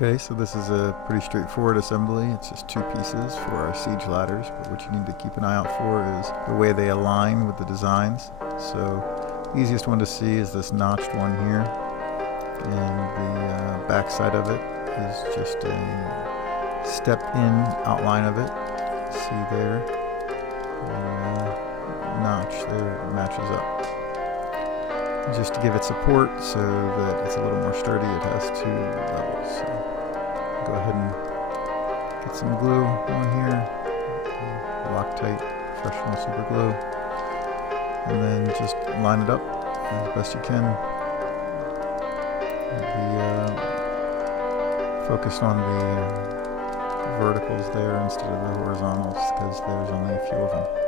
Okay, so this is a pretty straightforward assembly. It's just two pieces for our siege ladders, but what you need to keep an eye out for is the way they align with the designs. So the easiest one to see is this notched one here, and the back side of it is just a step-in outline of it. See there, the notch there matches up. Just to give it support so that it's a little more sturdy, it has two levels. So go ahead and get some glue on here, Loctite professional super glue, and then just line it up as best you can. Focused on the verticals there instead of the horizontals because there's only a few of them.